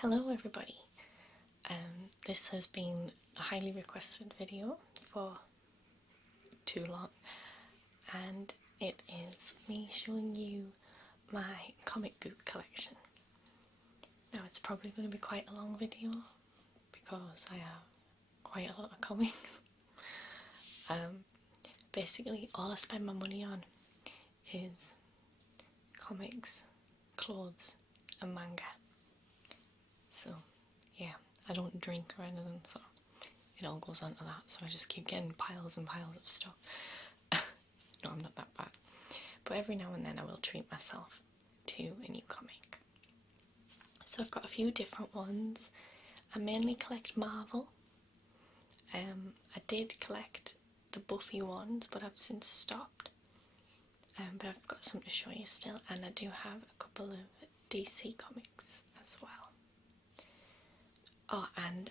Hello everybody. This has been a highly requested video for too long, and it is me showing you my comic book collection. Now it's probably going to be quite a long video because I have quite a lot of comics. Basically all I spend my money on is comics, clothes and manga. So yeah, I don't drink or anything, so it all goes onto that, so I just keep getting piles and piles of stuff. No, I'm not that bad. But every now and then I will treat myself to a new comic. So I've got a few different ones. I mainly collect Marvel. I did collect the Buffy ones, but I've since stopped. But I've got some to show you still, and I do have a couple of DC comics as well. Oh, and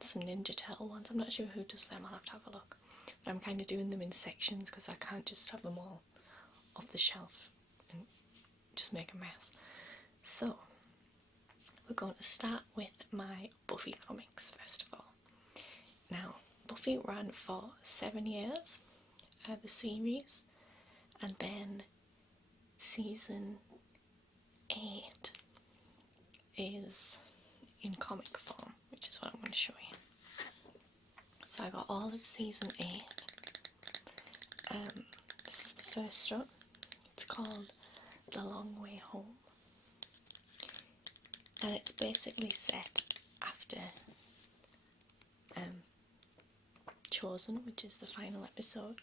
some Ninja Turtle ones. I'm not sure who does them, I'll have to have a look. But I'm kind of doing them in sections because I can't just have them all off the shelf and just make a mess. So, we're going to start with my Buffy comics first of all. Now, Buffy ran for 7 years, the series, and then season 8 is in comic form, which is what I'm going to show you. So I got all of season 8. This is the first one. It's called The Long Way Home, and it's basically set after Chosen, which is the final episode.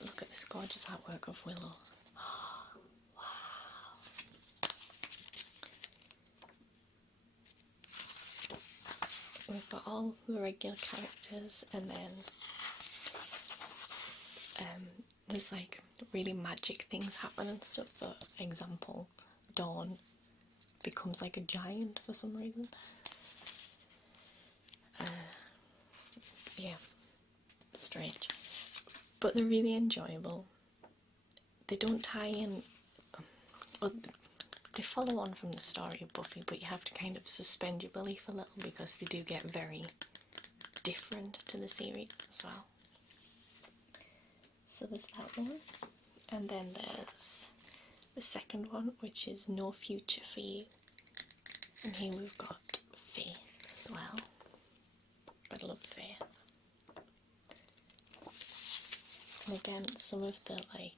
Look at this gorgeous artwork of Willow. We've got all the regular characters, and then there's like really magic things happen and stuff. For example, Dawn becomes like a giant for some reason. Yeah, strange. But they're really enjoyable. They don't tie in, well, they follow on from the story of Buffy, but you have to kind of suspend your belief a little because they do get very different to the series as well. So there's that one, and then there's the second one, which is No Future for You, and here we've got Faith as well. I love Faith. And again, some of the like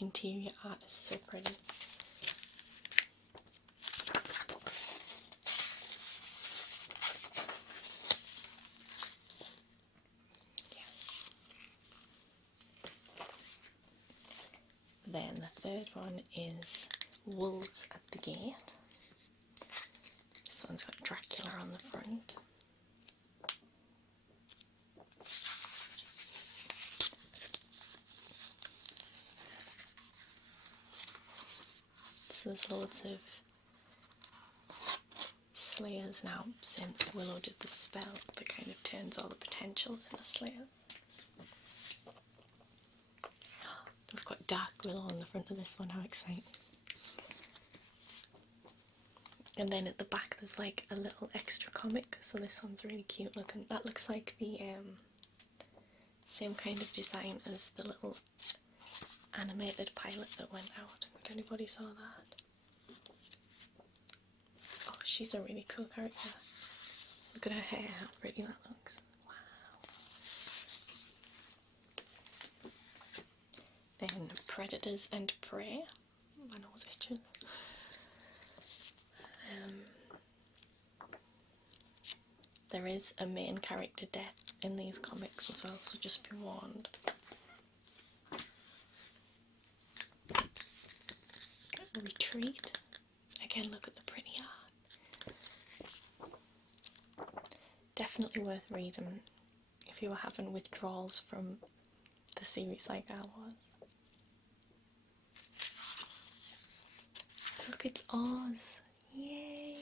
interior art is so pretty. Then the third one is Wolves at the Gate. This one's got Dracula on the front. So there's loads of Slayers now since Willow did the spell that kind of turns all the potentials into Slayers. We've got Dark Willow on the front of this one, how exciting. And then at the back there's like a little extra comic, so this one's really cute looking. That looks like the same kind of design as the little animated pilot that went out, if anybody saw that. Oh, she's a really cool character. Look at her hair, how pretty that looks. Then Predators and Prey. My nose itches. There is a main character death in these comics as well, so just be warned. Retreat. Again, look at the pretty art. Definitely worth reading if you were having withdrawals from the series like I was. Look, it's Oz! Yay!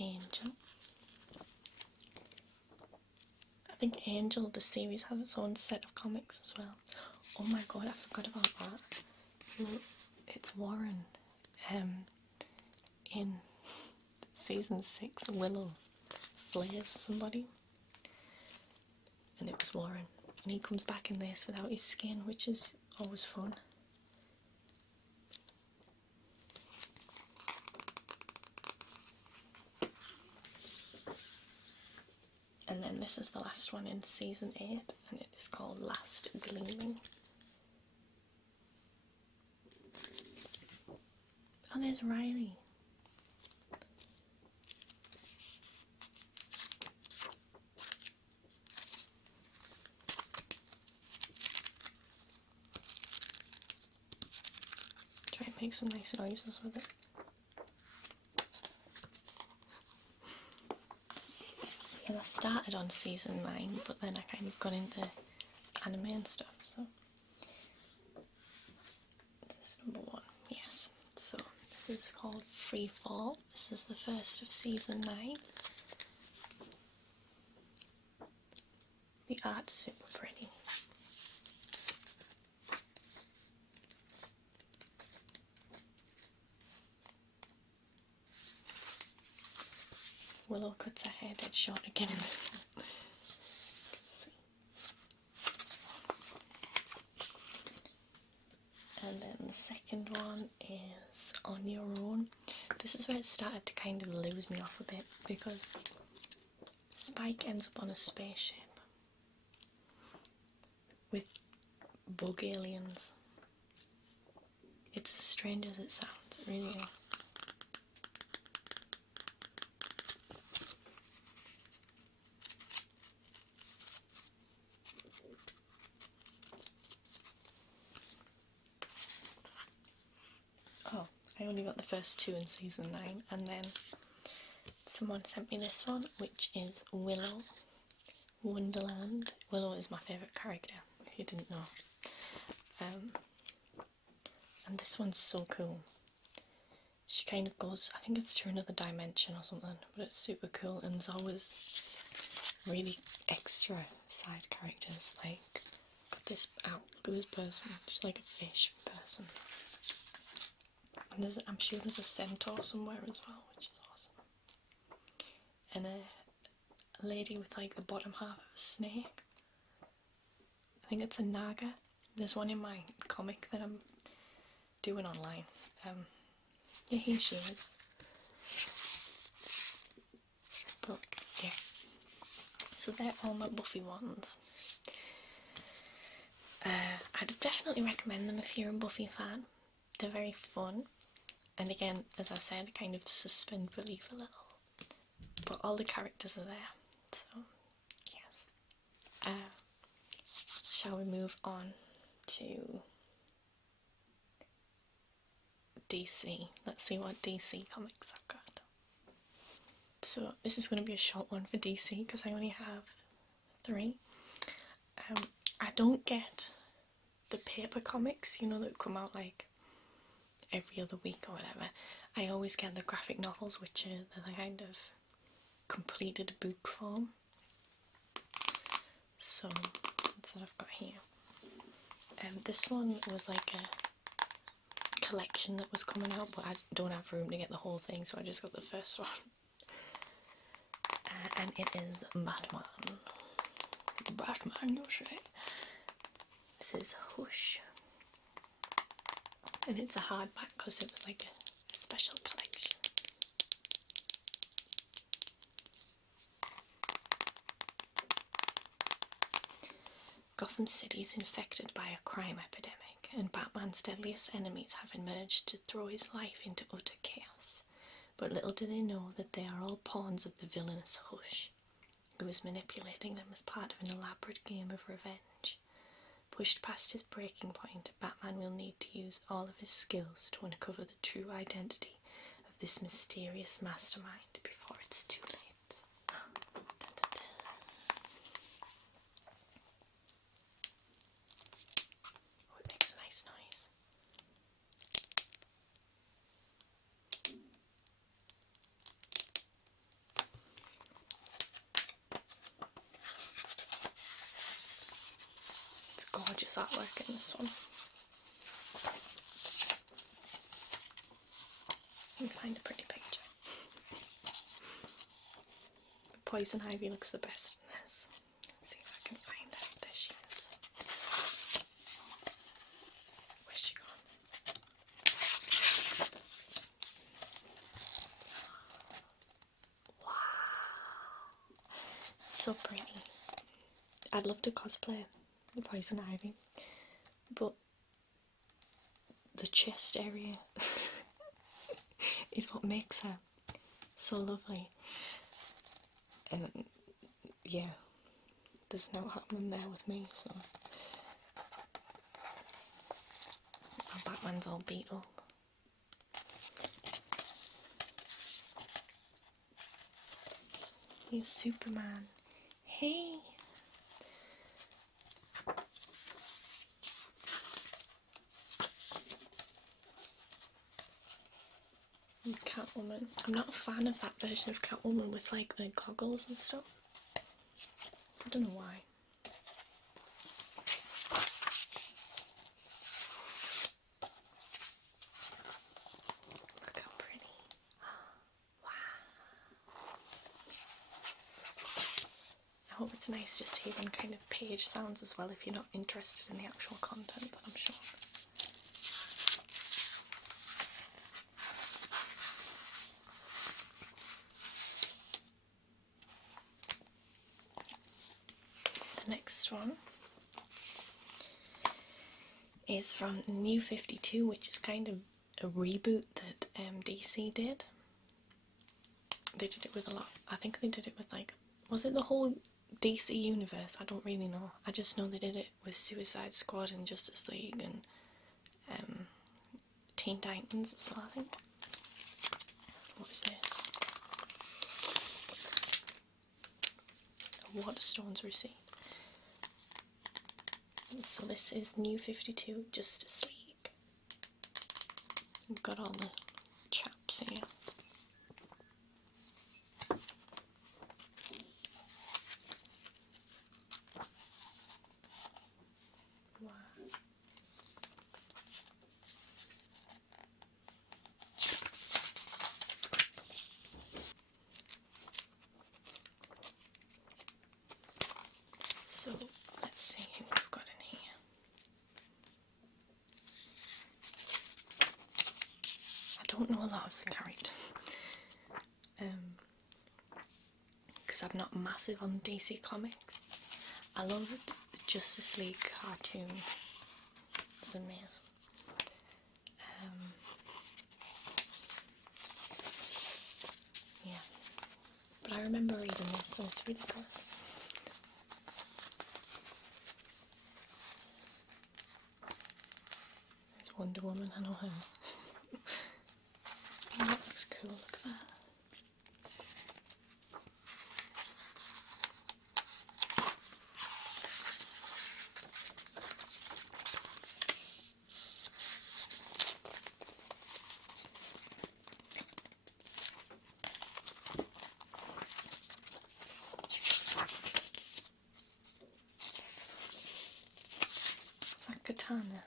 Angel. think Angel, the series, has its own set of comics as well. Oh my god, I forgot about that. Look, it's Warren. In season 6, Willow flares somebody. And it was Warren. And he comes back in this without his skin, which is always fun. And then this is the last one in season 8, and it is called Last Gleaming. Oh, there's Riley. Try and make some nice noises with it. And I started on season 9, but then I kind of got into anime and stuff, so this is number 1, yes. So this is called Free Fall. This is the first of season 9. The art's super pretty. Willow cuts her hair dead short again in this one. And then the second one is On Your Own. This is where it started to kind of lose me off a bit, because Spike ends up on a spaceship with bug aliens. It's as strange as it sounds, it really is. I only got the first 2 in season 9, and then someone sent me this one, which is Willow Wonderland. Willow is my favourite character, if you didn't know. And this one's so cool. She kind of goes, I think it's to another dimension or something, but it's super cool, and there's always really extra side characters, like, look at this person, she's like a fish person. And I'm sure there's a centaur somewhere as well, which is awesome. And a lady with like the bottom half of a snake. I think it's a naga. There's one in my comic that I'm doing online. Yeah, here she is. But yeah. So they're all my Buffy ones. I'd definitely recommend them if you're a Buffy fan. They're very fun. And again, as I said, kind of suspend belief a little. But all the characters are there. So, yes. Shall we move on to DC? Let's see what DC comics I've got. So, this is going to be a short one for DC because I only have 3. I don't get the paper comics, you know, that come out like every other week or whatever. I always get the graphic novels, which are the kind of completed book form. So that's what I've got here. This one was like a collection that was coming out, but I don't have room to get the whole thing, so I just got the first one. And it is Batman. Batman, no shit. This is Hush. And it's a hardback because it was like a special collection. Gotham City is infected by a crime epidemic, and Batman's deadliest enemies have emerged to throw his life into utter chaos. But little do they know that they are all pawns of the villainous Hush, who is manipulating them as part of an elaborate game of revenge. Pushed past his breaking point, Batman will need to use all of his skills to uncover the true identity of this mysterious mastermind before it's too late. Dun, dun, dun. Oh, it makes a nice noise. gorgeous artwork in this one. You can find a pretty picture. Poison Ivy looks the best in this. Let's see if I can find her. There she is. Where's she gone? Wow. So pretty. I'd love to cosplay the Poison Ivy, but the chest area is what makes her so lovely. And yeah, there's no happening there with me, so my Batman's all beat up. Here's Superman. Hey! And Catwoman. I'm not a fan of that version of Catwoman with like the goggles and stuff. I don't know why. Look how pretty. Wow. I hope it's nice just hearing kind of page sounds as well if you're not interested in the actual content, but I'm sure. The next one is from New 52, which is kind of a reboot that DC did. They did it with a lot. I think they did it with like, was it the whole DC universe? I don't really know. I just know they did it with Suicide Squad and Justice League and Teen Titans as well, I think. What is this? A Waterstone's receipt. So this is New 52 Justice League. We've got all the chaps here. Wow. So let's see who we've got in here. I don't know a lot of the characters, because I'm not massive on DC Comics. I loved the Justice League cartoon. It's amazing. Yeah, but I remember reading this and it's really good. It's Wonder Woman, I know her. Oh, that looks cool, look at that. Is that katana?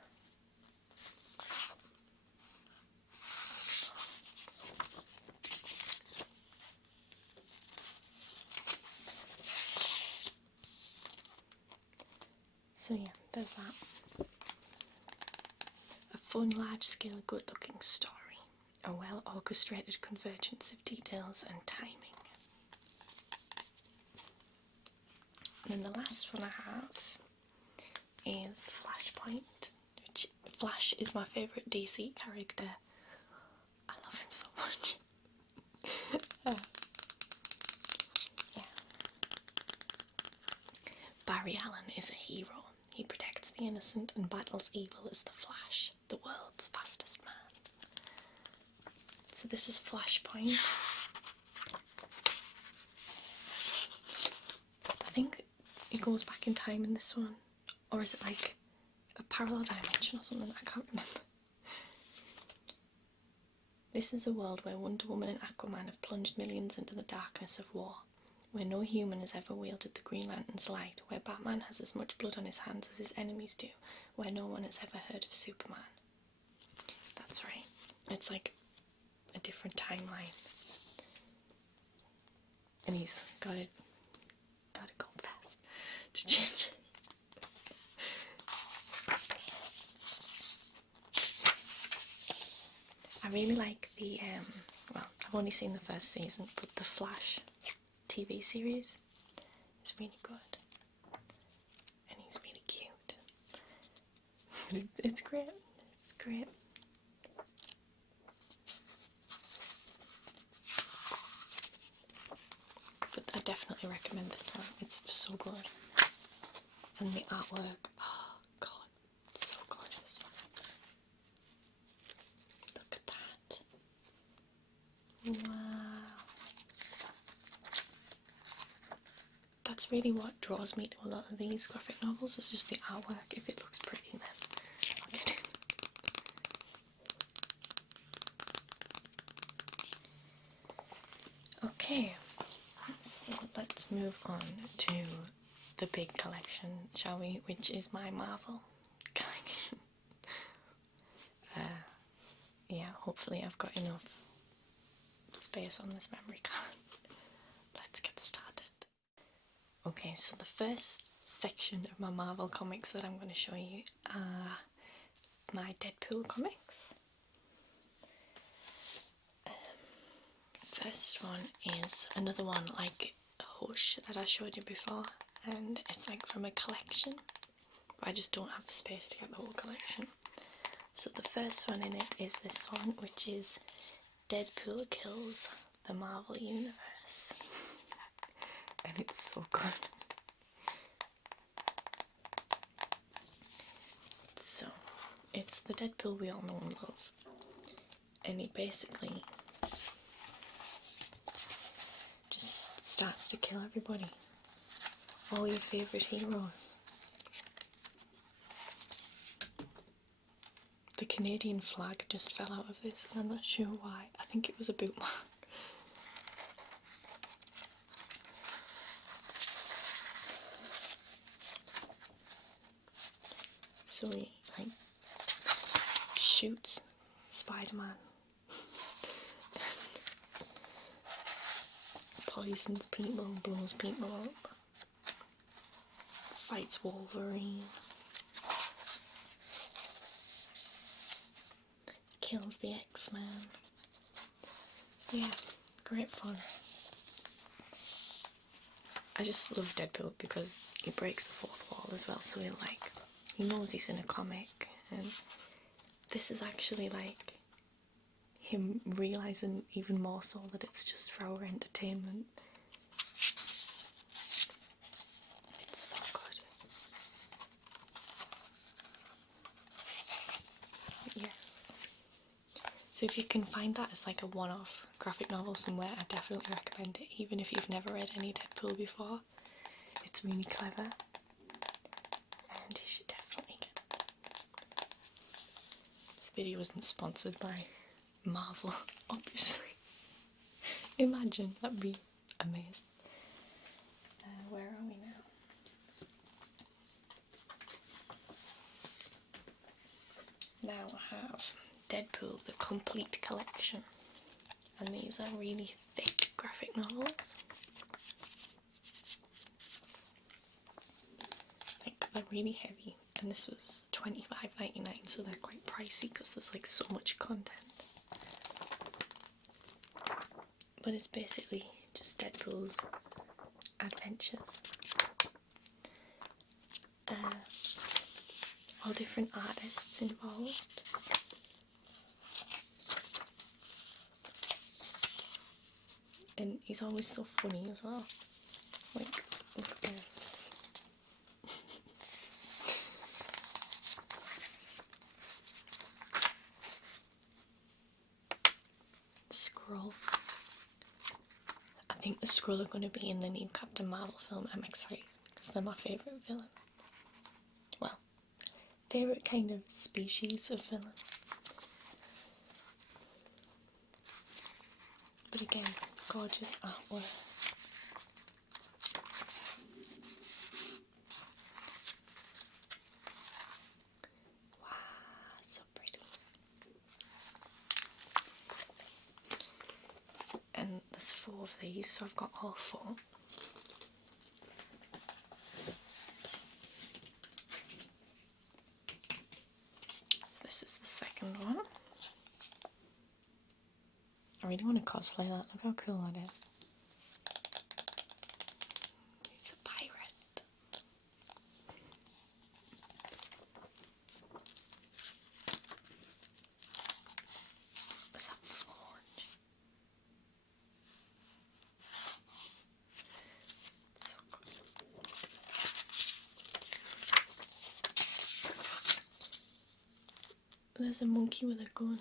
So yeah, there's that. A fun, large-scale, good-looking story. A well-orchestrated convergence of details and timing. And then the last one I have is Flashpoint, which Flash is my favourite DC character. I love him so much. Yeah. Barry Allen is a hero. He protects the innocent and battles evil as the Flash, the world's fastest man. So this is Flashpoint. I think it goes back in time in this one. Or is it like a parallel dimension or something? I can't remember. This is a world where Wonder Woman and Aquaman have plunged millions into the darkness of war. where no human has ever wielded the Green Lantern's light, where Batman has as much blood on his hands as his enemies do, where no one has ever heard of Superman. That's right. It's like a different timeline. And he's gotta go fast to change. I really like the, well, I've only seen the first season, but the Flash TV series is really good. And he's really cute. It's great. It's great. But I definitely recommend this one. It's so good. And the artwork, oh god, it's so gorgeous. Look at that. Wow. That's really what draws me to a lot of these graphic novels, is just the artwork. If it looks pretty, then I'll get it. Okay, so let's move on to the big collection, shall we? Which is my Marvel collection. Yeah, hopefully I've got enough space on this memory card. Let's get started. Okay, so the first section of my Marvel comics that I'm going to show you are my Deadpool comics. First one is another one like Hush that I showed you before, and it's like from a collection, but I just don't have the space to get the whole collection. So the first one in it is this one, which is Deadpool Kills the Marvel Universe. And it's so good. So, it's the Deadpool we all know and love. And he basically just starts to kill everybody. All your favourite heroes. The Canadian flag just fell out of this, and I'm not sure why. I think it was a bootmark. So he like shoots Spider-Man, poisons people, blows people up, fights Wolverine, kills the X-Men. Yeah, great fun. I just love Deadpool because he breaks the fourth wall as well, so he knows he's in a comic, and this is actually like him realising even more so that it's just for our entertainment. It's so good. Yes. So if you can find that as like a one-off graphic novel somewhere, I definitely recommend it, even if you've never read any Deadpool before. It's really clever, and you should definitely get it. This video isn't sponsored by Marvel, obviously. Imagine, that'd be amazing. Where are we now? Now I have Deadpool, the complete collection. And these are really thick graphic novels. Like, they're really heavy. And this was $25.99, so they're quite pricey because there's like so much content. But it's basically just Deadpool's adventures. All different artists involved. And he's always so funny as well. Like, look at this. Skrull. I think the Skrull are going to be in the new Captain Marvel film. I'm excited because they're my favourite villain. Well, favourite kind of species of villain. But again, gorgeous artwork. 4 of these, so I've got all 4. So this is the second one. I really want to cosplay that. Look how cool that is. He's a pirate. What's that forge? So good. There's a monkey with a gun.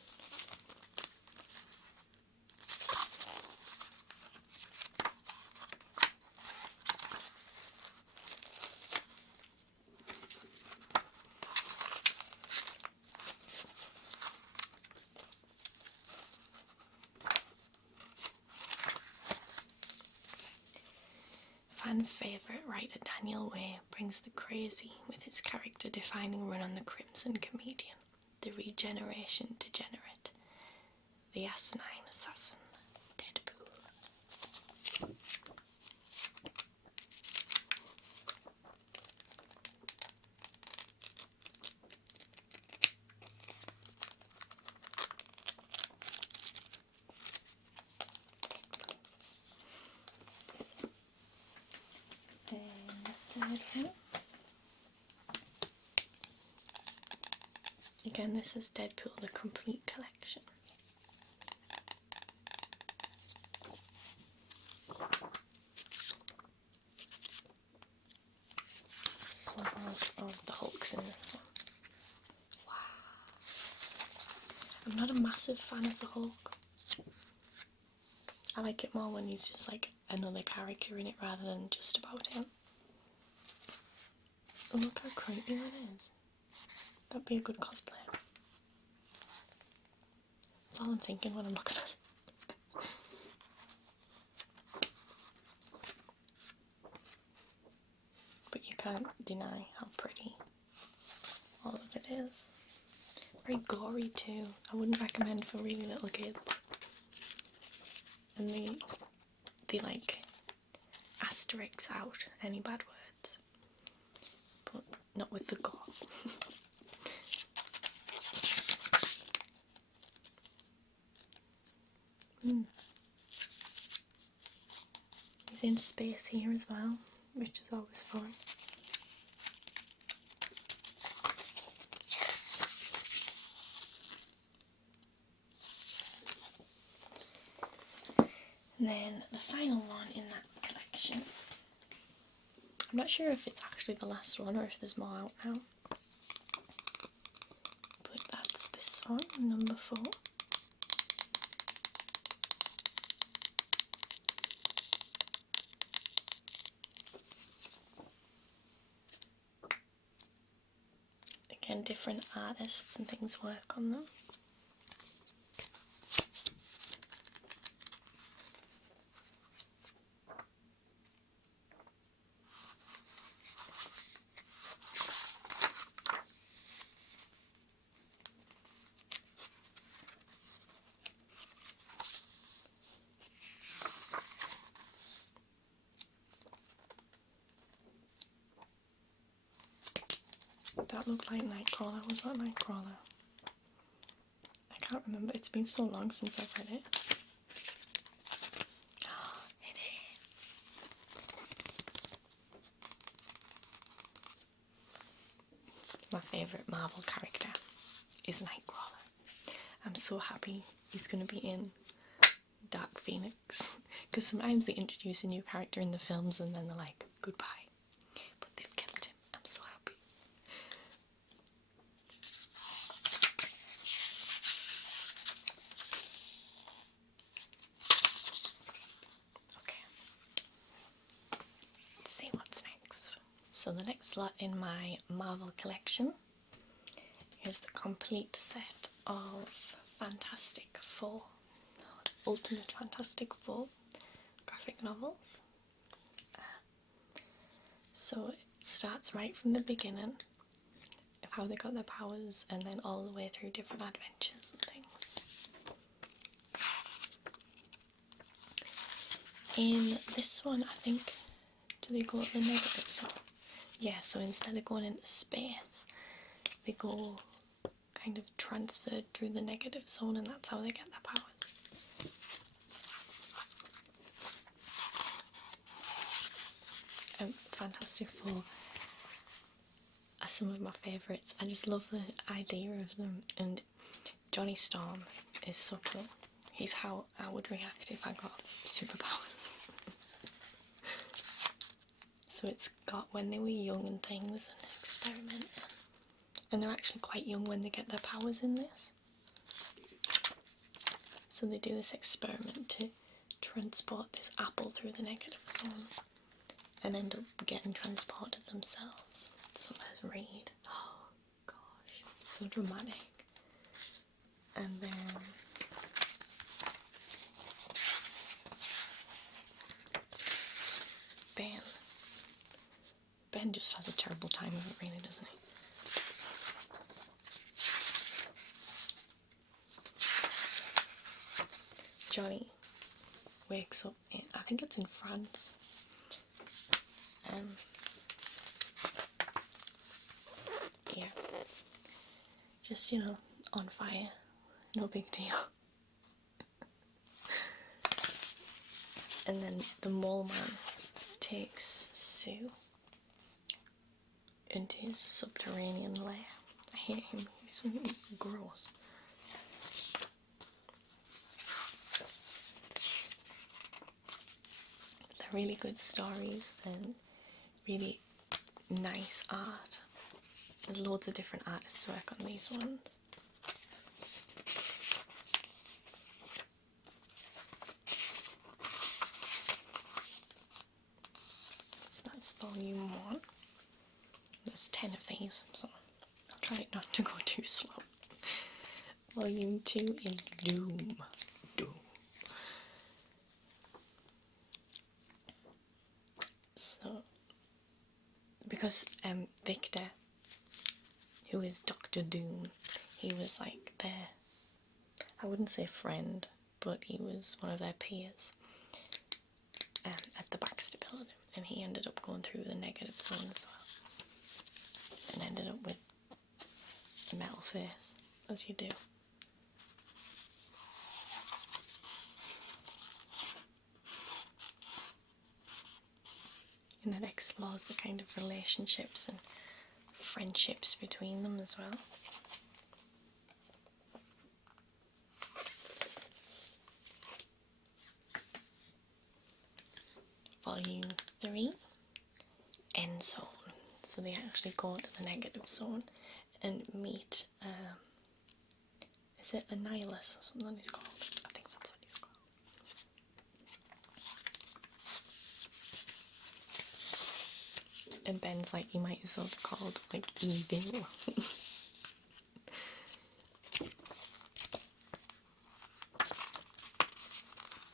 Fan favourite writer Daniel Way brings the crazy with its character-defining run on the Crimson Comedian, the regeneration degenerate, the asinine assassin, Deadpool. Again, this is Deadpool, the complete collection. Some of the Hulks in this one. Wow. I'm not a massive fan of the Hulk. I like it more when he's just like another character in it rather than just about him. Oh, look how crunchy that is. That'd be a good cosplay. That's all I'm thinking when I'm looking at it. But you can't deny how pretty all of it is. Very gory too. I wouldn't recommend for really little kids. And they like asterisks out any bad words. But not with the gore. He's in space here as well, which is always fun. And then the final one in that collection. I'm not sure if it's actually the last one or if there's more out now. But that's this one, number 4. Again, different artists and things work on them. That looked like Nightcrawler. Was that Nightcrawler? I can't remember. It's been so long since I've read it. Oh, it is. My favourite Marvel character is Nightcrawler. I'm so happy he's going to be in Dark Phoenix. Because sometimes they introduce a new character in the films and then they're like, goodbye. But they've kept him. I'm so happy. Let's see what's next. So the next slot in my Marvel collection is the complete set of Fantastic Four, Ultimate Fantastic Four graphic novels. So it starts right from the beginning of how they got their powers and then all the way through different adventures and things. In this one, I think, do they go to the negative zone? Yeah, so instead of going into space, they go kind of transferred through the negative zone, and that's how they get their powers. Fantastic Four are some of my favourites. I just love the idea of them, and Johnny Storm is so cool. He's how I would react if I got superpowers. So it's got when they were young and things, and experiment. And they're actually quite young when they get their powers in this. So they do this experiment to transport this apple through the negative zone and end up getting transported themselves. So there's Reed. Oh gosh, so dramatic. And then Ben. Ben just has a terrible time of it, really, doesn't he? Johnny wakes up in, I think it's in France. Yeah. Just, on fire. No big deal. And then the mole man takes Sue into his subterranean lair. I hate him, he's so gross. They're really good stories and really nice art. There's loads of different artists work on these ones. So that's volume 1. There's 10 of these, so I'll try not to go too slow. Volume 2 is Doom. So, because Victor, who is Dr. Doom, he was like their, I wouldn't say friend, but he was one of their peers at the Baxter Building, and he ended up going through the negative zone as well, and ended up with a metal face, as you do. And it explores the kind of relationships and friendships between them as well. Volume 3, End Zone. So they actually go to the negative zone and meet, is it Annihilus or something he's called? I think that's what he's called. And Ben's like, you might as well be called, like, Evil.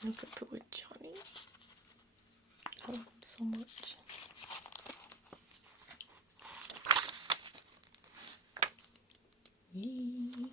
Look at poor Johnny. I love him so much. Yee.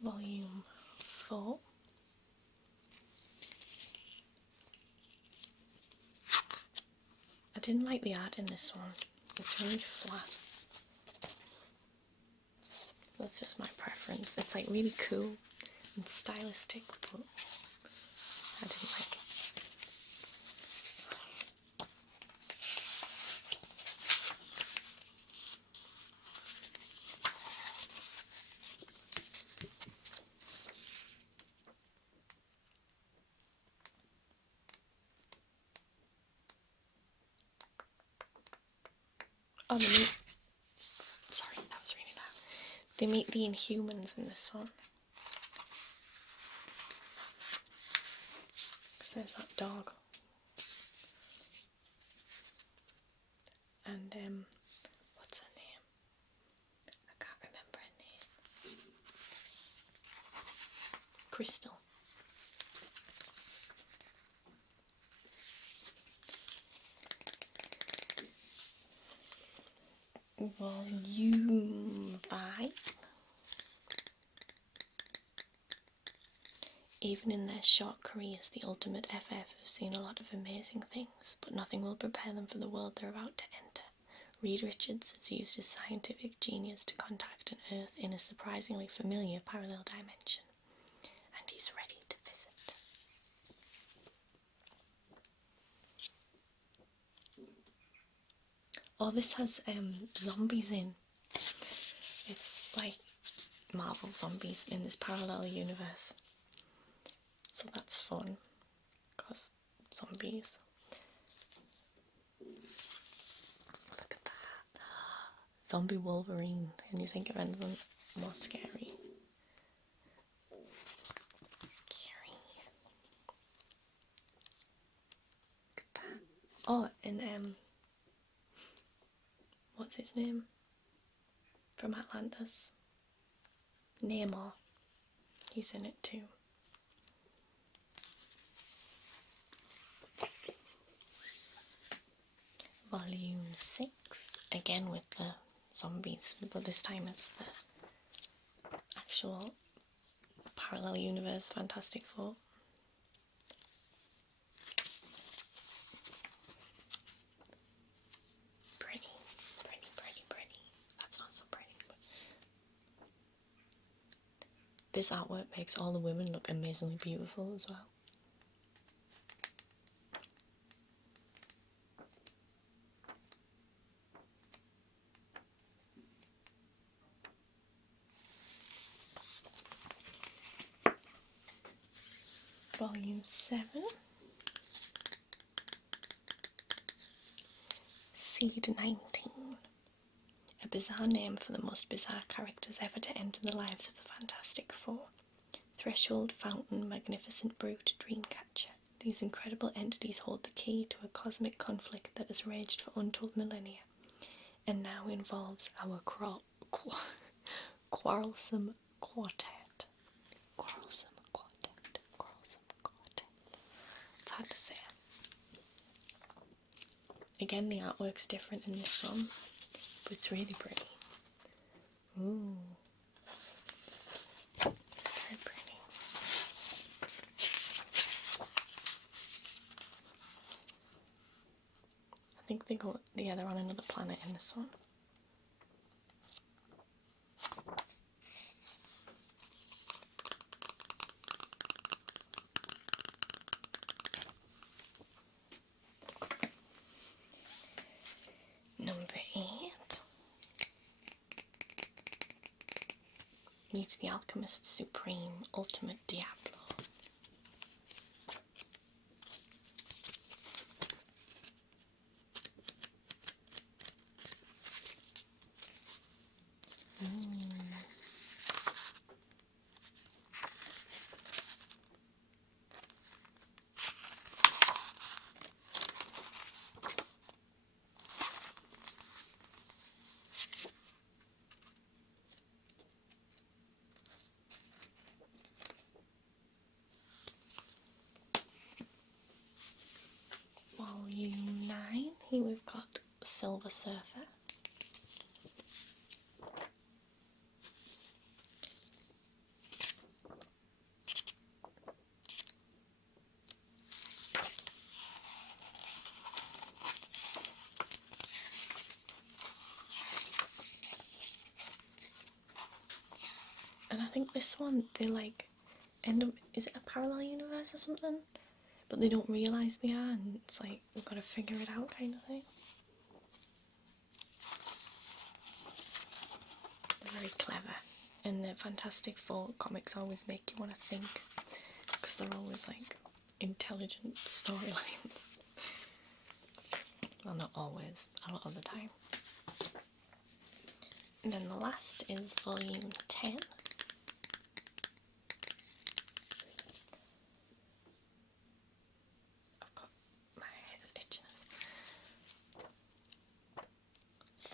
Volume 4. I didn't like the art in this one. It's really flat. That's just my preference. It's like really cool and stylistic, but I didn't like it. Oh, sorry, that was really loud. They meet the Inhumans in this one. Because there's that dog. And, what's her name? I can't remember her name. crystal. Volume 5. Even in their short careers, the Ultimate FF have seen a lot of amazing things, but nothing will prepare them for the world they're about to enter. Reed Richards has used his scientific genius to contact an Earth in a surprisingly familiar parallel dimension, and he's ready to visit. Oh, this has zombies in. It's like Marvel zombies in this parallel universe. So that's fun, because zombies. Look at that. Zombie Wolverine. Can you think of anything more scary? Scary. Look at that. Oh, and what's his name? From Atlantis. Namor. He's in it too. Volume 6, again with the zombies, but this time it's the actual parallel universe Fantastic Four. Pretty, pretty, pretty, pretty. That's not so pretty, but this artwork makes all the women look amazingly beautiful as well. Volume 7. Seed 19. A bizarre name for the most bizarre characters ever to enter the lives of the Fantastic Four. Threshold, Fountain, Magnificent Brute, Dreamcatcher. These incredible entities hold the key to a cosmic conflict that has raged for untold millennia, and now involves our quarrelsome quartet. Quarrelsome quartet. Quarrelsome quartet. It's hard to say. Again, the artwork's different in this one, but it's really pretty. Ooh. Very pretty. I think they go together on another planet in this one. Number 8. Meet the Alchemist Supreme, Ultimate Diablo. Volume 9, here we've got Silver Surfer. And I think this one, they like end up, is it a parallel universe or something? But they don't realise they are, and it's like, we've got to figure it out kind of thing. They're very clever. And the Fantastic Four comics always make you want to think, because they're always like intelligent storylines. Well, not always, a lot of the time. And then the last is volume 10.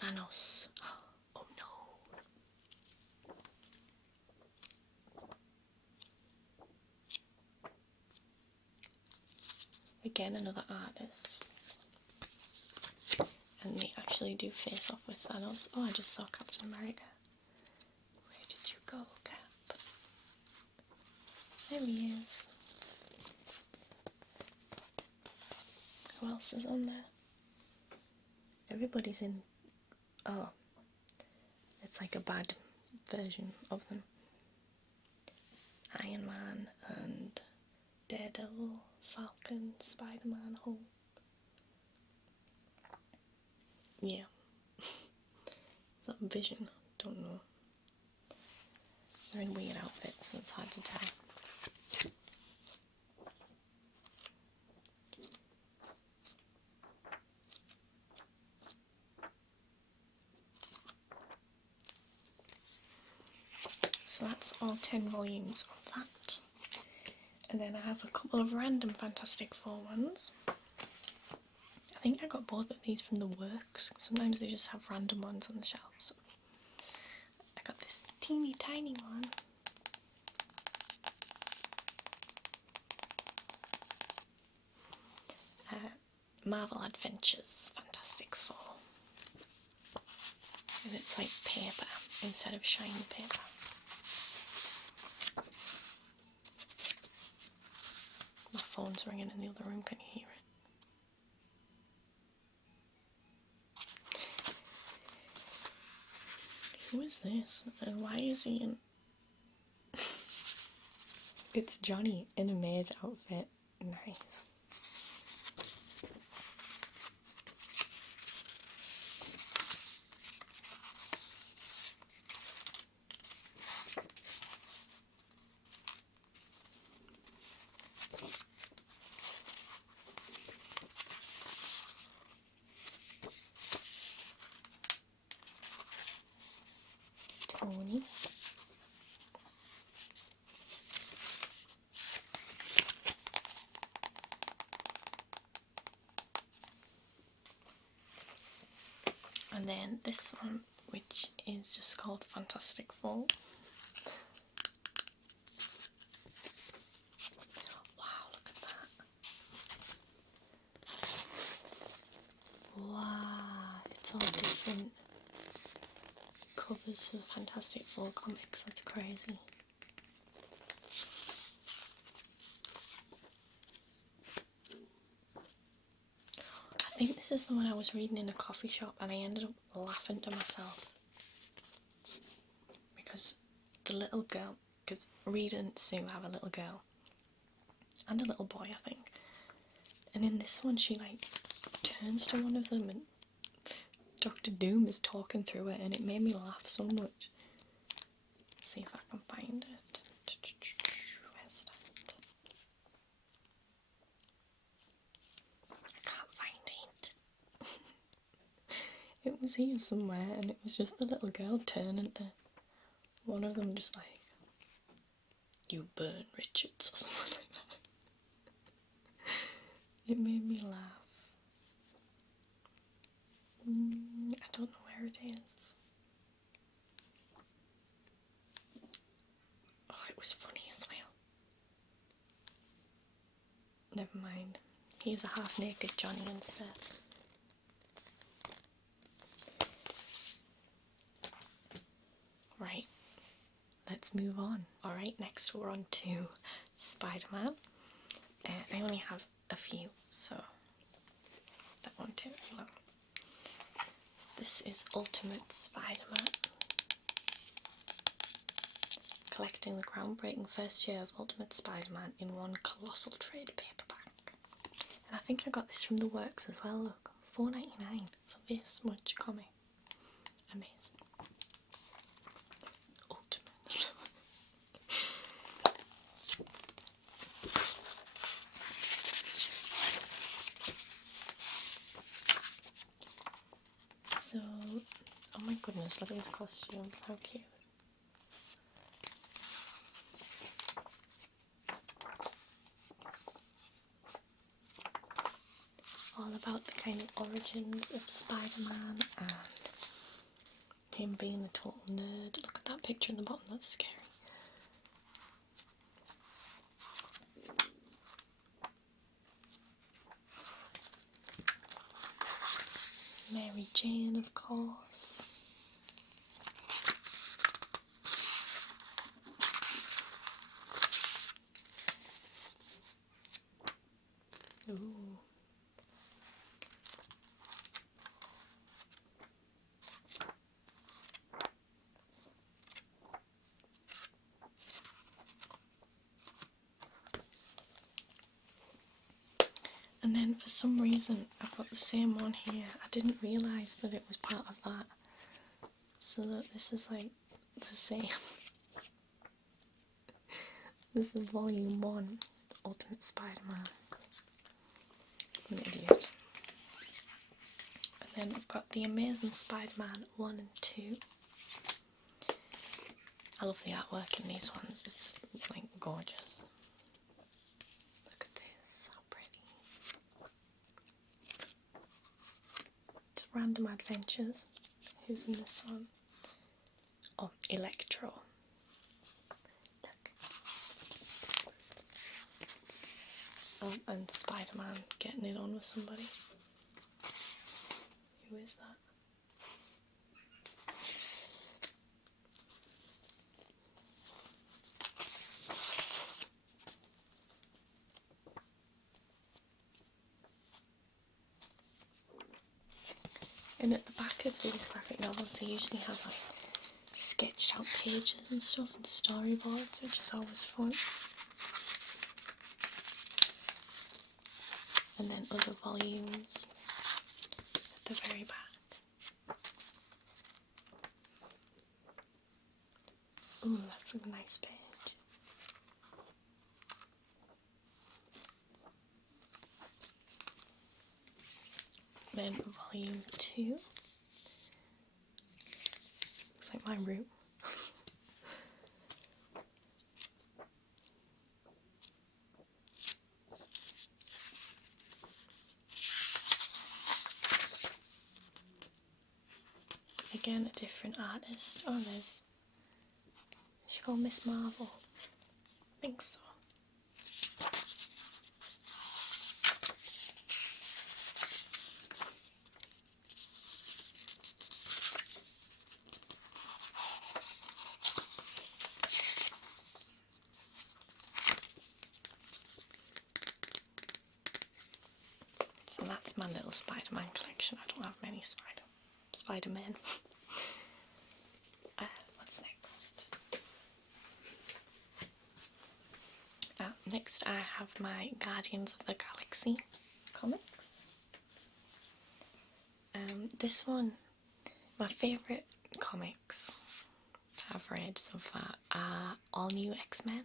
Thanos. Oh no. again another artist. And they actually do face off with Thanos. Oh, I just saw Captain America. Where did you go, Cap? There he is. Who else is on there? Everybody's in... Oh. It's like a bad version of them. Iron Man and Daredevil, Falcon, Spider-Man, Hulk. Yeah. That Vision? Don't know. They're in weird outfits, so it's hard to tell. So that's all 10 volumes of that. And then I have a couple of random Fantastic Four ones. I think I got both of these from the works. Sometimes they just have random ones on the shelf. So I got this teeny tiny one. Marvel Adventures Fantastic Four. And it's like paper instead of shiny paper. My phone's ringing in the other room, can you hear it? Who is this? And why is he in... It's Johnny in a maid outfit. Nice. Tony. And then this one, which is just called Fantastic Four. Wow, look at that. Wow, it's all different covers for the Fantastic Four comics. That's crazy. I think this is the one I was reading in a coffee shop and I ended up laughing to myself. Because the little girl, because Reed and Sue have a little girl. And a little boy, I think. And in this one she like turns to one of them and Dr. Doom is talking through it and it made me laugh so much. Let's see if I can find it. Where's that? I can't find it. It was here somewhere and it was just the little girl turning to one of them just like, "You burn Richards," or something like that. It made me laugh. I don't know where it is. Oh, it was funny as well. Never mind. He's a half-naked Johnny instead. Right, let's move on. Alright, next we're on to Spider-Man. I only have a few, so that won't take very long. This is Ultimate Spider-Man. Collecting the groundbreaking first year of Ultimate Spider-Man in one colossal trade paperback. And I think I got this from the works as well, look. $4.99 for this much comic. Amazing. Ultimate. So, oh my goodness, look at this costume, how cute. All about the kind of origins of Spider-Man and him being a total nerd. Look at that picture in the bottom, that's scary. Mary Jane, of course. Ooh. And then for some reason I've got the same one here. I didn't realise that it was part of that. So that this is like the same. This is volume 1, Ultimate Spider-Man. I'm an idiot. And then I've got the Amazing Spider-Man 1 and 2. I love the artwork in these ones, it's like gorgeous. Look at this, so pretty. It's Random Adventures. Who's in this one? Oh, Electro. Look. Oh, and Spider-Man getting it on with somebody. Who is that? And at the back of these graphic novels, they usually have like sketched out pages and stuff and storyboards, which is always fun. And then other volumes at the very back. Ooh, that's a nice page. Then volume 2. Looks like my room. Again, a different artist. Oh, is she called Miss Marvel? I think so. So that's my little Spider-Man collection. I don't have many Spider-Men. What's next? Next I have my Guardians of the Galaxy comics. This one, my favourite comics I've read so far are All New X-Men,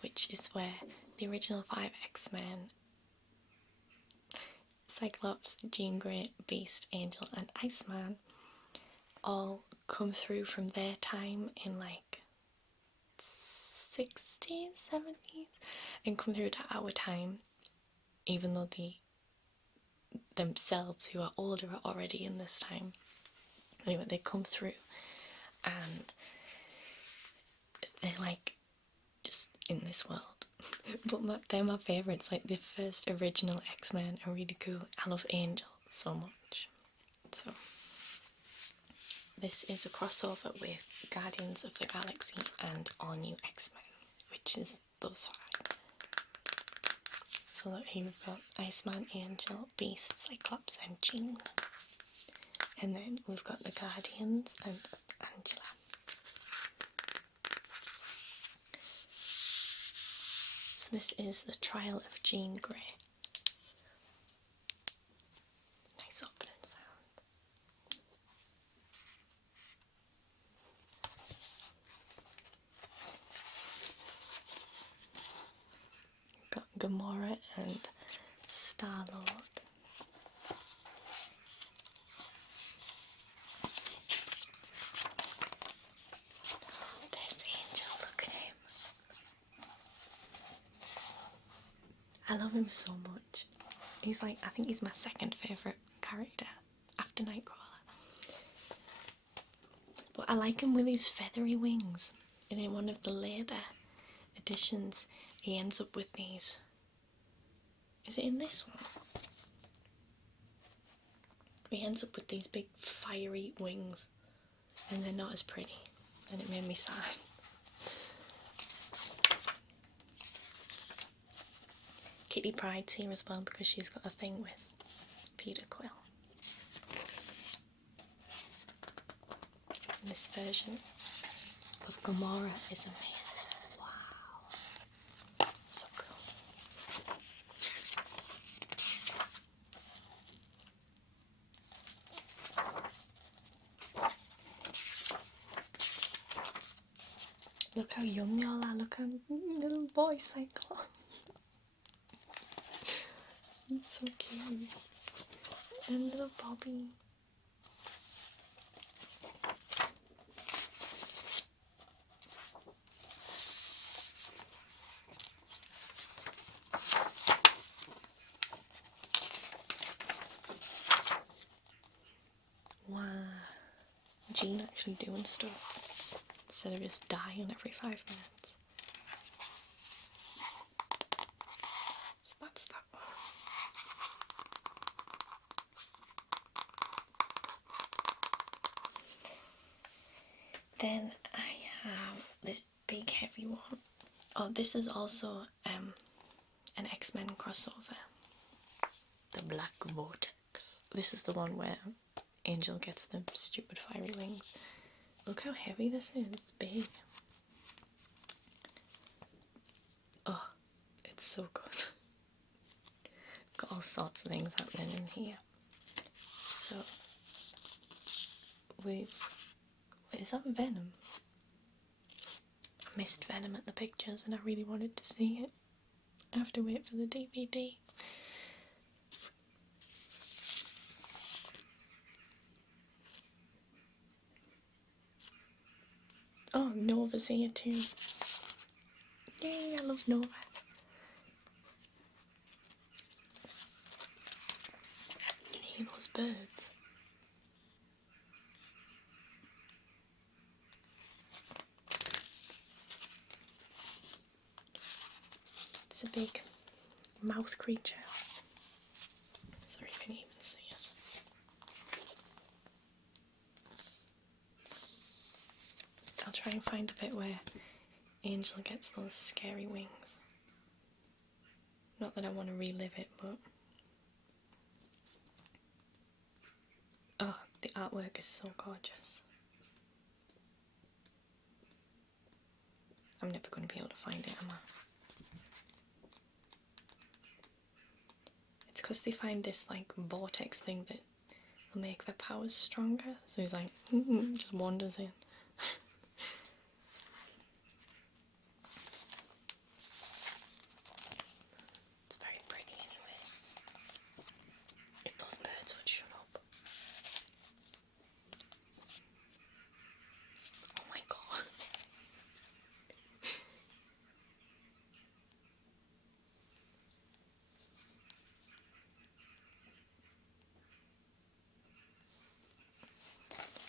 which is where the original 5 X-Men, Cyclops, Jean Grey, Beast, Angel and Iceman, all come through from their time in like 60s, 70s, and come through to our time, even though they themselves, who are older, are already in this time. Anyway, they come through and they're like just in this world. But they're my favourites. Like the first original X-Men are really cool. I love Angel so much. So this is a crossover with Guardians of the Galaxy and All New X-Men, which is those 5. So here we've got Iceman, Angel, Beast, Cyclops and Jean. And then we've got the Guardians and Angela. So this is the Trial of Jean Grey. Nice opening sound. We've got Gamora and Star-Lord. I love him so much. He's like, I think he's my second favourite character after Nightcrawler. But I like him with his feathery wings. And in one of the later editions, he ends up with these. Is it in this one? he ends up with these big fiery wings, and they're not as pretty, and it made me sad. Kitty Pryde's here as well because she's got a thing with Peter Quill. And this version of Gamora is amazing. Wow. So cool. Look how young they all are. Look how little boy Cyclops. It's so cute. And little Bobby. Wow. Jean actually doing stuff instead of just dying every 5 minutes. So that's that one. Then I have this big heavy one. Oh, this is also an X-Men crossover. The Black Vortex. This is the one where Angel gets the stupid fiery wings. Look how heavy this is. It's big. Oh, it's so good. Got all sorts of things happening in here. So, is that Venom? I missed Venom at the pictures and I really wanted to see it. I have to wait for the DVD. Oh, Nova's here too. Yay, I love Nova. Can you hear those birds? It's a big mouth creature. Sorry if you can even see it. I'll try and find the bit where Angel gets those scary wings. Not that I want to relive it, but... oh, the artwork is so gorgeous. I'm never going to be able to find it, am I? It's because they find this, like, vortex thing that will make their powers stronger. So he's like, just wanders in. It's very pretty anyway. If those birds would shut up. Oh my god.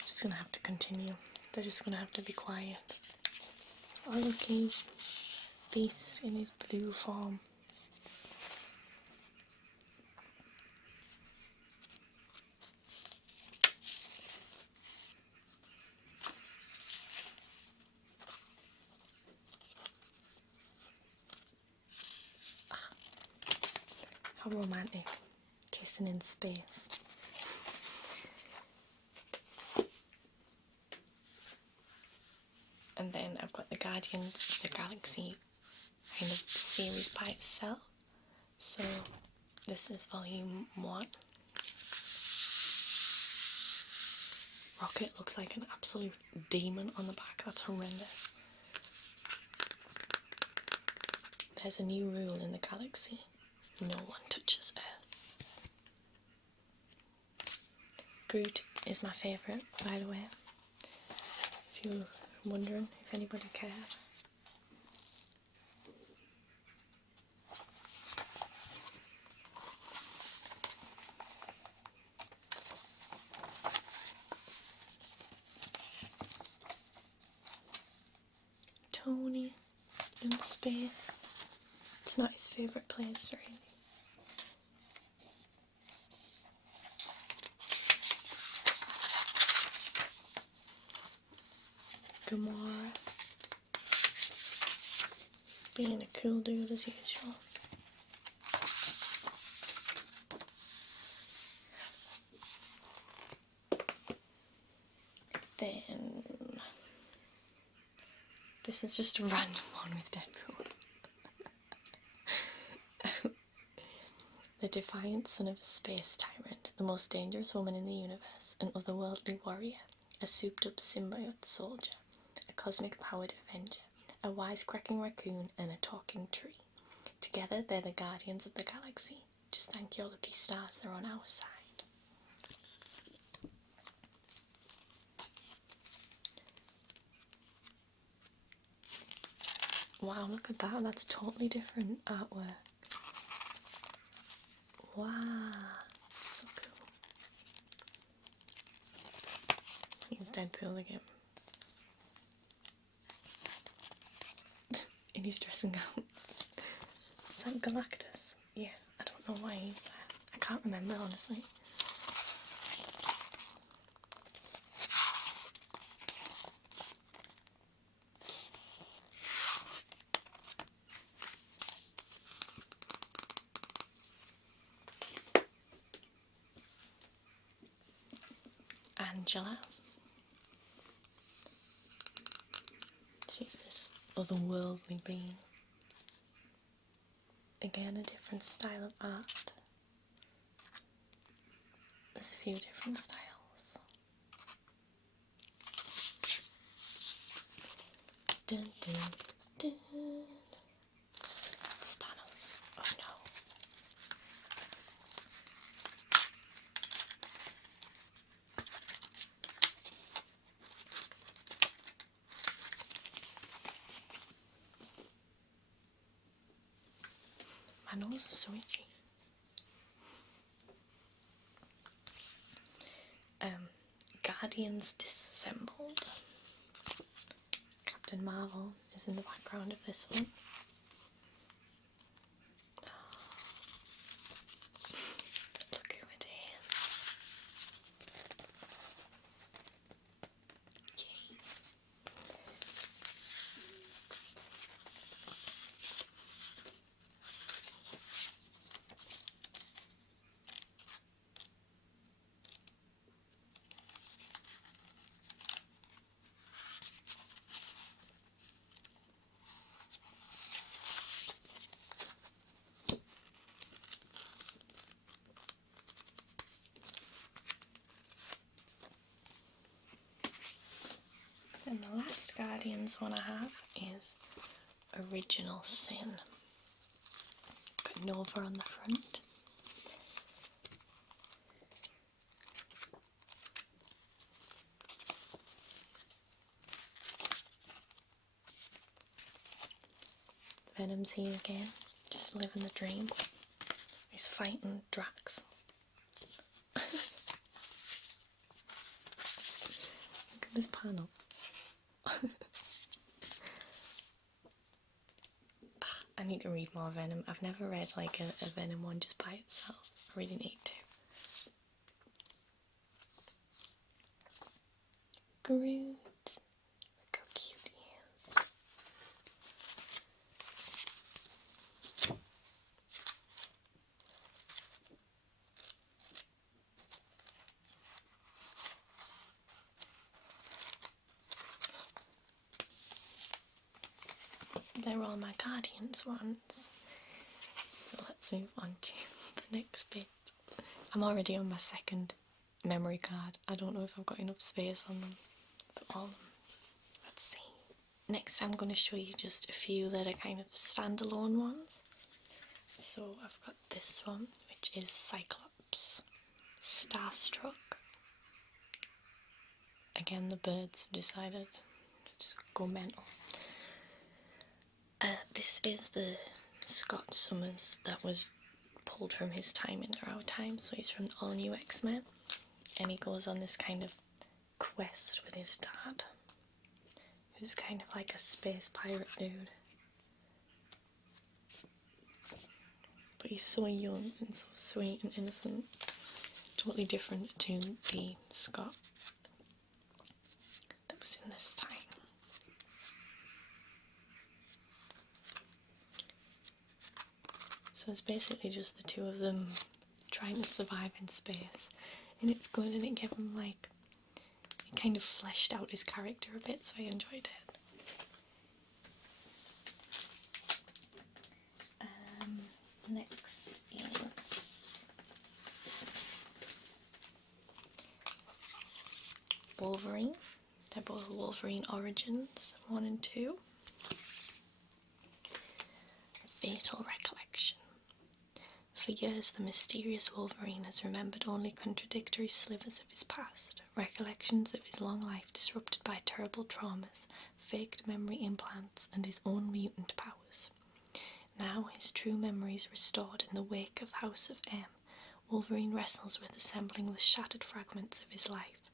Just gonna have to continue. They're just gonna have to be quiet. Oh look, he's Beast in his blue form. How romantic. Kissing in space. And then I've got the Guardians of the Galaxy kind of series by itself. So this is volume 1. Rocket looks like an absolute demon on the back. That's horrendous. There's a new rule in the galaxy. No one touches Earth. Groot is my favourite, by the way. If you're wondering if anybody cared. Tony in space. It's not his favourite place, really. Gamora being a cool dude as usual. Then this is just a random one with Deadpool. The defiant son of a space tyrant, the most dangerous woman in the universe, an otherworldly warrior, a souped-up symbiote soldier, a cosmic-powered avenger, a wisecracking raccoon, and a talking tree. Together, they're the guardians of the galaxy. Just thank your lucky stars they're on our side. Wow, look at that. That's totally different artwork. Wow, so cool. He's Deadpool again. In his dressing gown. Is that Galactus? Yeah, I don't know why he's there. I can't remember, honestly. Angela. She's this otherworldly being. Again, a different style of art. There's a few different styles. Dun, dun, dun. It's Thanos. Oh no. My nose is so itchy. Guardians Disassembled. Captain Marvel is in the background of this one. Look who it is. Yay. And the last Guardians one I have is Original Sin. Got Nova on the front. Venom's here again, just living the dream. He's fighting Drax. Look at this panel. I need to read more Venom. I've never read like a Venom one just by itself. I really need to. Groot. Look how cute he is. So they're all my Guardians ones. So let's move on to the next bit. I'm already on my second memory card. I don't know if I've got enough space on them for all of them. Let's see. Next I'm going to show you just a few that are kind of standalone ones. So I've got this one, which is Cyclops. Starstruck. Again, the birds have decided to just go mental. This is the Scott Summers that was pulled from his time into our time, so he's from the All New X-Men, and he goes on this kind of quest with his dad, who's kind of like a space pirate dude. But he's so young and so sweet and innocent, totally different to the Scott that was in this time. So it's basically just the two of them trying to survive in space, and it's good, and it gave him like, it kind of fleshed out his character a bit, so I enjoyed it. Next is Wolverine. They're both Wolverine Origins 1 and 2. Fatal Recollection. For years, the mysterious Wolverine has remembered only contradictory slivers of his past, recollections of his long life disrupted by terrible traumas, faked memory implants, and his own mutant powers. Now, his true memories restored in the wake of House of M, Wolverine wrestles with assembling the shattered fragments of his life,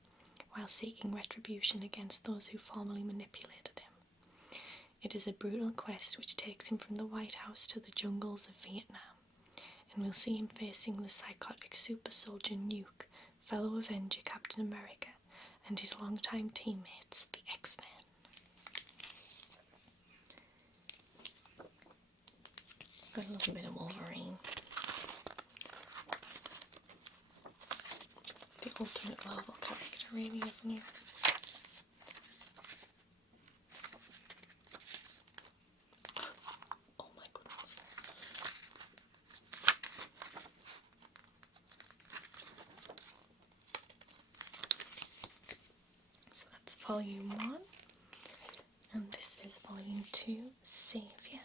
while seeking retribution against those who formerly manipulated him. It is a brutal quest which takes him from the White House to the jungles of Vietnam, and we'll see him facing the psychotic super soldier Nuke, fellow Avenger Captain America, and his longtime teammates, the X-Men. Got a little bit of Wolverine. The ultimate global character, really, isn't he? Oh my goodness. So that's volume 1, and this is volume 2, Saviour.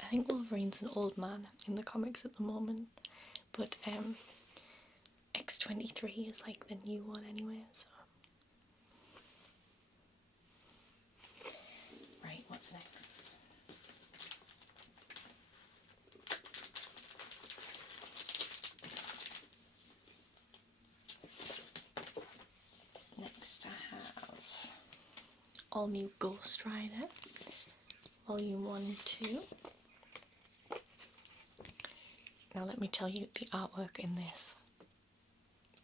I think Wolverine's an old man in the comics at the moment, but X-23 is like the new one anyway, so. Right, what's next? Next I have All New Ghost Rider, Volume 1 and 2. Now let me tell you, the artwork in this,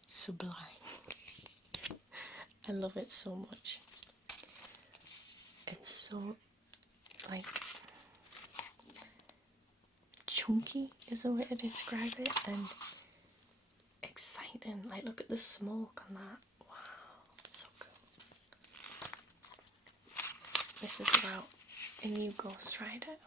sublime. I love it so much. It's so, like, chunky is the way to describe it, and exciting. Like, look at the smoke on that. Wow, so cool. This is about a new Ghost Rider.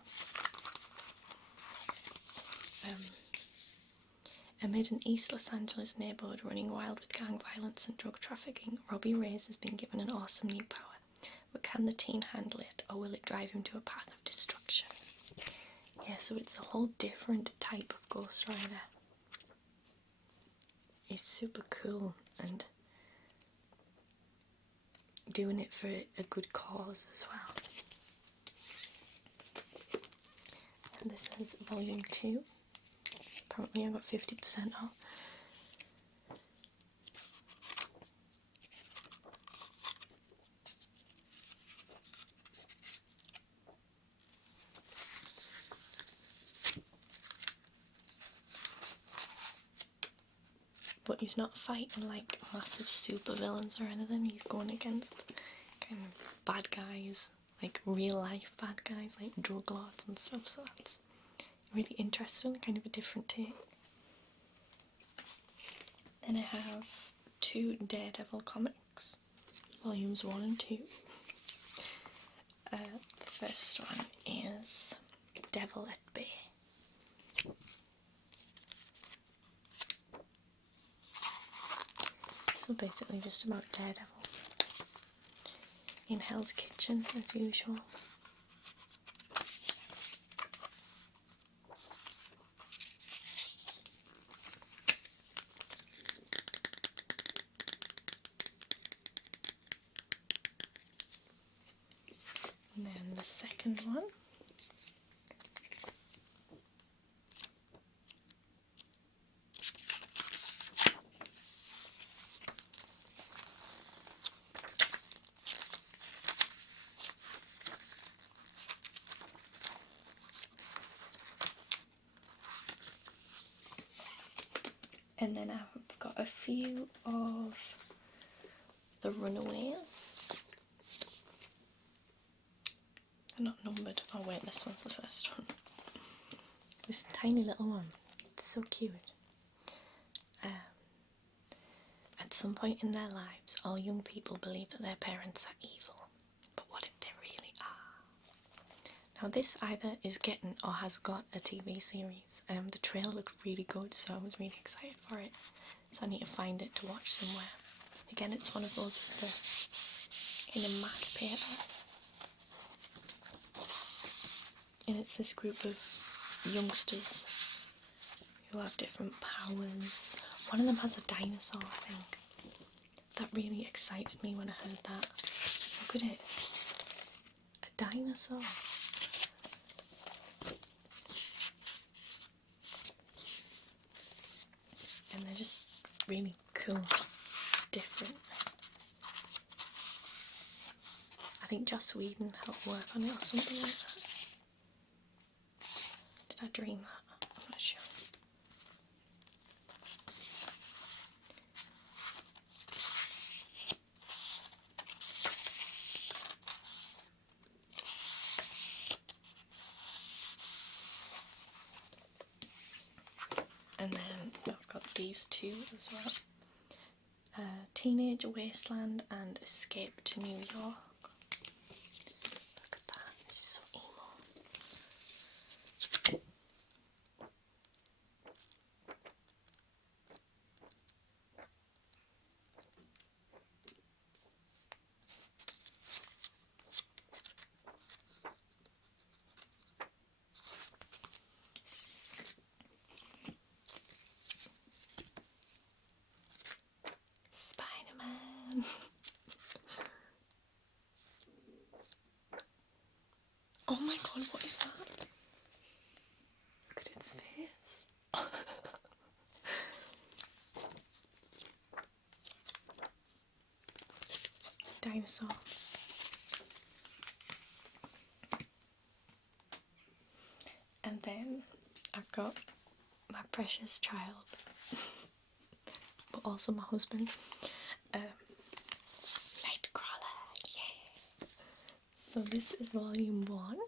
Amid an East Los Angeles neighborhood running wild with gang violence and drug trafficking, Robbie Reyes has been given an awesome new power. But can the teen handle it, or will it drive him to a path of destruction? Yeah, so it's a whole different type of Ghost Rider. It's super cool, and doing it for a good cause as well. And this is volume 2. Apparently I got 50% off. But he's not fighting like massive super villains or anything. He's going against kind of bad guys, like real life bad guys, like drug lords and stuff. So that's really interesting, kind of a different take. Then I have 2 Daredevil comics, volumes 1 and 2. The first one is Devil at Bay. So basically just about Daredevil in Hell's Kitchen as usual. And then the second one And then I've got a few of the Runaways. They're not numbered. Oh wait, this one's the first one. This tiny little one. It's so cute. At some point in their lives, all young people believe that their parents are evil. But what if they really are? Now this either is getting or has got a TV series. The trailer looked really good, so I was really excited for it. So I need to find it to watch somewhere. Again, it's one of those in a matte paper. And it's this group of youngsters who have different powers. One of them has a dinosaur, I think. That really excited me when I heard that. Look at it. A dinosaur. And they're just really cool. Different. I think Joss Whedon helped work on it or something like that. Did I dream that? I'm not sure. And then I've got these two as well. Teenage Wasteland and Escape to New York. Look at that, she's so emo. Spider-Man. Oh my god, what is that? Look at its face. Dinosaur. And then I've got my precious child, but also my husband, Nightcrawler, yeah! So this is volume 1.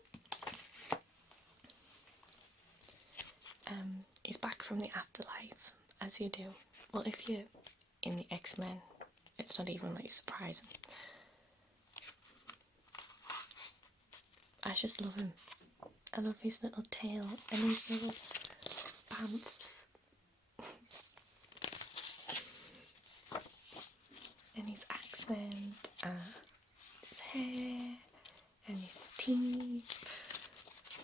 He's back from the afterlife, as you do. Well, if you're in the X-Men, it's not even like surprising. I just love him. I love his little tail and his little bumps. And his accent, his hair, and his teeth.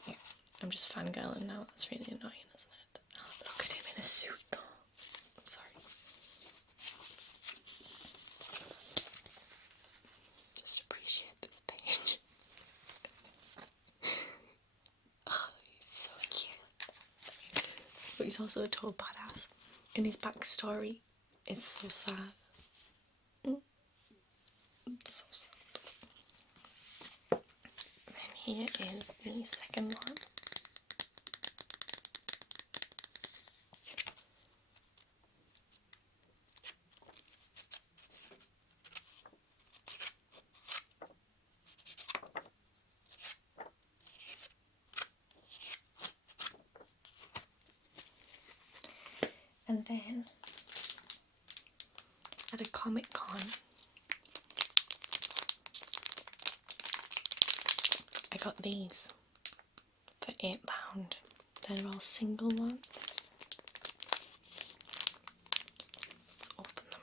Yeah, I'm just fangirling now. That's really annoying, isn't it? Oh, look at him in a suit though. I'm sorry. Just appreciate this page. Oh, he's so cute. But he's also a total badass. And his backstory is so sad. So sad. And here is the second one. And then at a Comic-Con, I got these for £8. They're all single ones. Let's open them.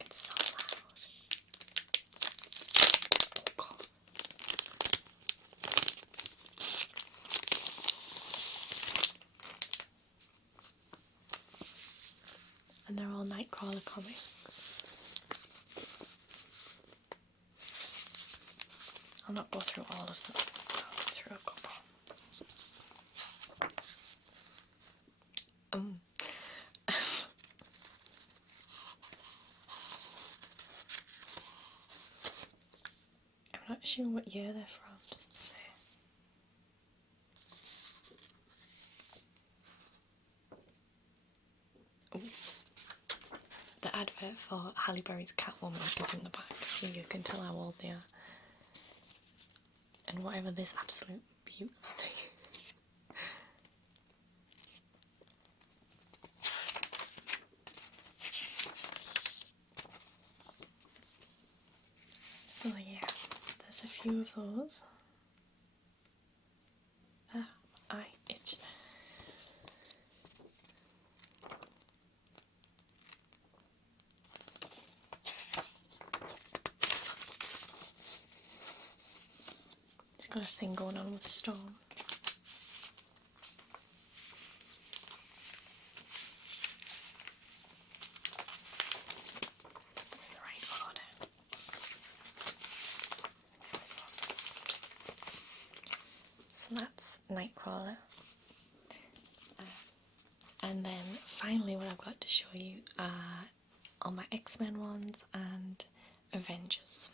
It's so loud. Oh God. And they're all Nightcrawler comics. I'll not go through all of them. I'll go through a couple. I'm not sure what year they're from, doesn't say. Ooh. The advert for Halle Berry's Catwoman is in the back, so you can tell how old they are. And whatever this absolute beautiful thing. So yeah, there's a few of those. Ah, I itch. It's got a thing going on with Storm. In the right order. So that's Nightcrawler. And then finally what I've got to show you are all my X-Men ones and Avengers.